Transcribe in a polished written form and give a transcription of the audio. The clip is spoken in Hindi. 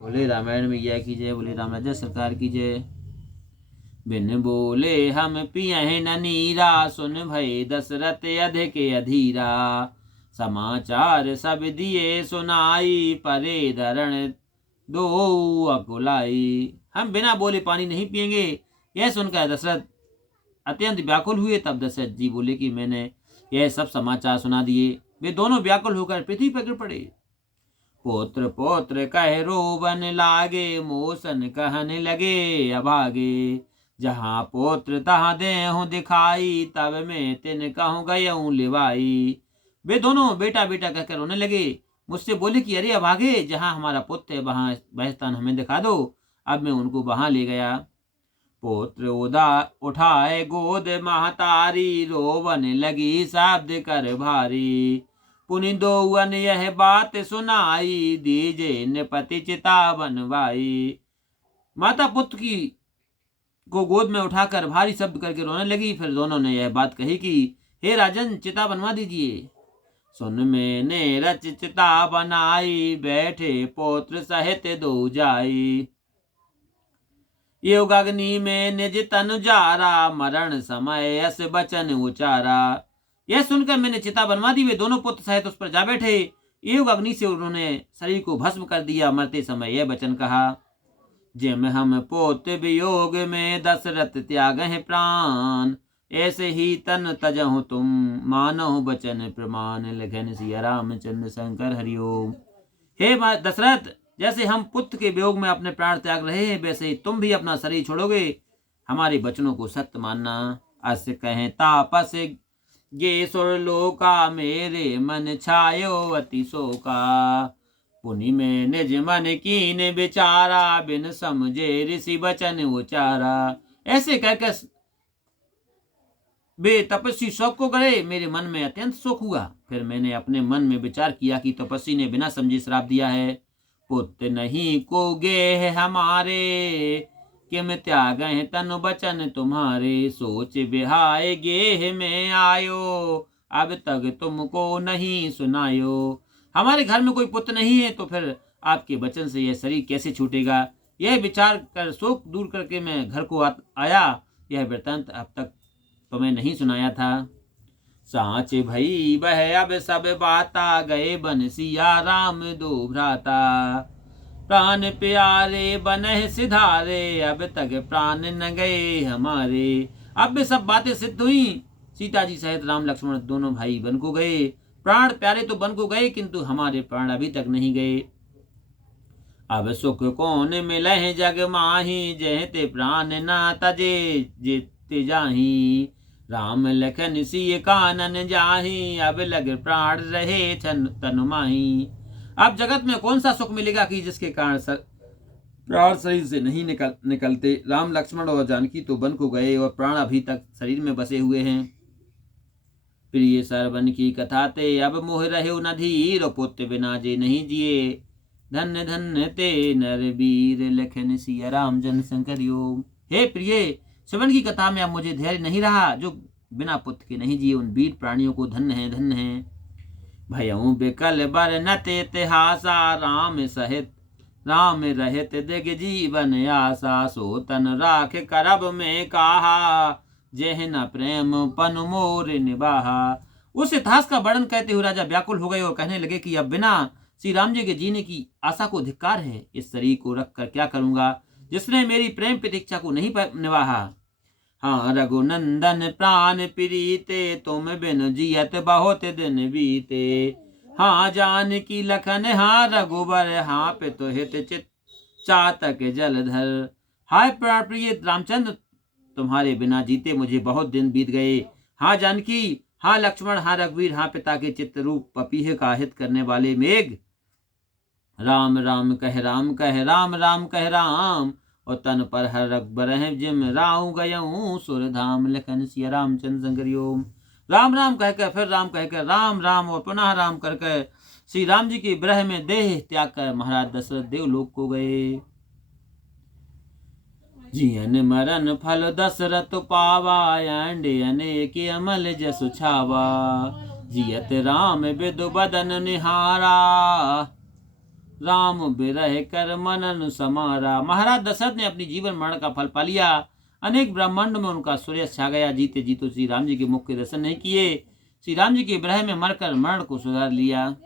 बोले रामायण मैया की जय, बोले राम राजा सरकार की जय। बिन बोले हम पियहि न नीरा, सुन भय दशरथ अधिक अधीरा। समाचार सब दिए सुनाई, परे धरण दो अकुलाई। हम बिना बोले पानी नहीं पिएंगे। यह सुनकर दशरथ अत्यंत व्याकुल हुए। तब दशरथ जी बोले कि मैंने यह सब समाचार सुना दिए। वे दोनों व्याकुल होकर पृथ्वी पर गिर पड़े। पोत्र पोत्र कह रोवन लागे, मोसन कहने लगे अभागे। जहाँ पोत्र तहाँ देहु दिखाई, तब मैं तिन कहूँ गयऊँ लिवाई। वे दोनों बेटा बेटा कहकर रोने लगे। मुझसे बोले कि अरे अभागे, जहाँ हमारा पुत्र है वहाँ वह स्थान हमें दिखा दो। अब मैं उनको वहां ले गया। पोत्र उठाए गोद महतारी, रोवन लगी शब्द कर भारी। पुनि दोवन यह बात सुनाई, दीजे नृपति चिता बनवाई। माता पुत्र की को गोद में उठाकर भारी शब्द करके रोने लगी। फिर दोनों ने यह बात कही कि हे राजन, चिता बनवा दीजिए। सुन मैंने रच चिता बनाई, बैठे पौत्र सहित दो जाई। योग अग्नि में निज तनु जारा, मरण समय यस बचन उचारा। यह सुनकर मैंने चिता बनवा दी। वे दोनों पुत्र सहित उस पर जा बैठे। योग अग्नि से उन्होंने शरीर को भस्म कर दिया। मरते समय यह वचन कहा, जिम हम पोत वियोग में दशरथ त्याग है प्राण। ऐसे ही तन तजहु तुम, मानहु बचन प्रमाण। लिखन सिया रामचंद्र शंकर हरिओम। हे दशरथ, जैसे हम पुत्र के वियोग में अपने प्राण त्याग रहे हैं, वैसे ही तुम भी अपना शरीर छोड़ोगे। हमारे वचनों को सत्य मानना। अस कहें तापस गे सुरलोका, मेरे मन छायो अति शोका। पुनि में निज मन कीन विचारा, बिन समझे ऋषि वचन उचारा। ऐसे कहकर वे तपस्वी शोक को गए। मेरे मन में अत्यंत शोक हुआ। फिर मैंने अपने मन में विचार किया कि तपस्वी ने बिना समझे श्राप दिया है। पुत्र नहीं को गे हमारे, किम त्याग है तनु बचन तुम्हारे। सोच बिहाय गेह में आयो, अब तक तुमको नहीं सुनायो। हमारे घर में कोई पुत्र नहीं है, तो फिर आपके वचन से यह शरीर कैसे छूटेगा। यह विचार कर शोक दूर करके मैं घर को आया। यह वृतांत अब तक तुम्हें नहीं सुनाया था। साँच भई वह अब सब बाता, गए बन सिया राम दो भ्राता। प्राण प्यारे बने सिधारे, अब तक प्राण न गए हमारे। अब वे सब बातें सिद्ध हुई। सीता जी सहित राम लक्ष्मण दोनों भाई वन को गए। प्राण प्यारे तो वन को गए, किंतु हमारे प्राण अभी तक नहीं गए। अब सुख कौन मिले जग माही, जहते प्राण ना तजे जीते जाही। राम लखन सिय कानन जाही, अब लग प्राण रहे तनु माही। अब जगत में कौन सा सुख मिलेगा कि जिसके कारण प्राण शरीर से नहीं निकलते। राम लक्ष्मण और जानकी तो वन को गए और प्राण अभी तक शरीर में बसे हुए हैं। प्रिय सरवन की कथा ते, अब मोह रहे न धीर। पुत्र बिना जे नहीं जिए, धन्य धन्य ते नर वीर। लखन सिया रामचंद्र शंकर योग। हे प्रिय, श्रवण की कथा में अब मुझे धैर्य नहीं रहा। जो बिना पुत्र के नहीं जिए, उन वीर प्राणियों को धन्य है धन्य है। भयऊ बिकल बर नते इतिहासा, राम सहित राम रहित दिग जीवन आशा। सो तन राख करब में कहा, जेह न प्रेम पन मोर निबाहा। उस इतिहास का वर्णन कहते हुए राजा व्याकुल हो गए और कहने लगे कि अब बिना श्री राम जी के जीने की आशा को धिक्कार है। इस शरीर को रख कर क्या करूंगा, जिसने मेरी प्रेम प्रतीक्षा को नहीं निभाहा। हाँ रघुनंदन प्राण प्रीते, तुम बिन जियत बहुत दिन बीते। हाँ जानकी लखन हाँ रघुबर, हाँ पितु हित चित चातक जलधर। हाय प्राण प्रिय रामचंद्र, तुम्हारे बिना जीते मुझे बहुत दिन बीत गए। हाँ जानकी, हाँ लक्ष्मण, हाँ रघुवीर, हाँ पिता के चित्त रूप पपीह का हित करने वाले मेघ। राम राम कह राम कह राम राम कह राम, और तन पर हर रघुबर जिम राऊ गयऊँ सुर धाम। लखन सिया रामचंद्र शंकर ओम। राम राम कहकर फिर राम कहकर राम राम और पुनः राम करकर श्री राम जी के विरह में देह त्याग कर महाराज दशरथ देवलोक को गए। जियन मरण फल दशरथ पावा, अंडे अनेक अमल जसु छावा। जियत राम विदु बदन निहारा, राम बिरह कर मनन समारा। महाराज दशरथ ने अपनी जीवन मरण का फल पा लिया। अनेक ब्रह्मांड में उनका सूर्य छा गया। जीते जीतो श्री राम जी के मुख के दर्शन नहीं किए। श्री राम जी के विरह में मरकर मरण को सुधार लिया।